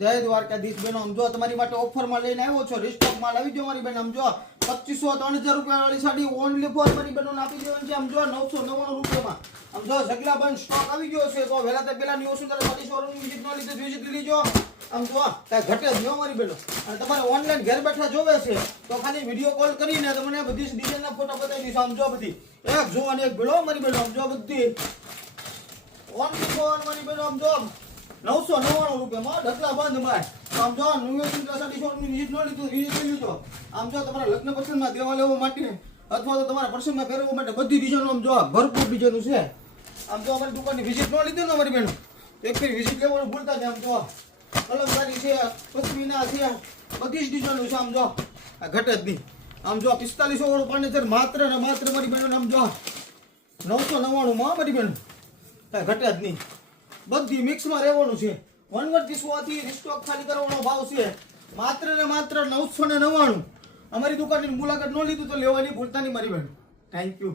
જય દ્વારકાધીશ બેનો, સમજો તમારી માટે ઓફરમાં લઈને આવ્યો છો. રિસ્ટોક માલ આવી ગયો મારી બેન. સમજો 2500-3000 રૂપિયા વાળી સાડી ઓનલી ફોર મારી બેનો આપી દેવાની છે. સમજો 999 રૂપિયામાં. સમજો સગલા બંધ સ્ટોક આવી ગયો છે. તો વહેલા તે પેલા ન્યૂ સુંદર સાડી શોરૂમ વિઝિટ ન લીધે વિઝિટ લીજો. સમજો કાંઈ ઘટે જ નહીં મારી બેનો. અને તમારે ઓનલાઈન ઘર બેઠા જોવે છે તો ખાલી વિડીયો કોલ કરીને તમને બધી જ ડિઝાઇનના ફોટા બતાવી દઈશું. સમજો બધી એક જોવાની એક ભેળો મારી બેનો. સમજો બધી ઓનલી ફોર મારી બેનો. સમજો 999 રૂપિયામાં ઢગલા બંધ માં. આમ જો ન્યુ સુંદર સાડી શોરૂમ વિઝિટ ન લીધું વિઝિટ કરી લીધો. આમ જો તમારા લગ્ન પ્રસંગમાં દેવા લેવા માટે અથવા તો તમારા પ્રસંગમાં પહેરવા માટે બધી ડિઝાઇનો આમ જો ભરપૂર ડિઝાઇનો છે. આમ જો અમારી દુકાનની વિઝિટ ન લીધી ને મારી બેનો, એક ફેર વિઝિટ લેવાનું ભૂલતા જ. આમ જો કલમકારી છે, પશ્મિના છે, બધી જ ડિઝાઇનો છે. આમ જો આ ઘટે જ નહીં. આમ જો 4500 વાળું ફર્નિચર માત્ર ને માત્ર મારી બેનો. આમ જો 999 માં મારી બેનો, કાંઈ ઘટે જ નહીં. બધી મિક્સમાં રહેવાનું છે. વનવટ પીસવાથી રિસ્ટોક ખાલી કરવાનો ભાવ છે માત્ર ને માત્ર 999. અમારી દુકાનની મુલાકાત ન લીધું તો લેવાની ભૂલતા નહીં મારી બેન. Thank you.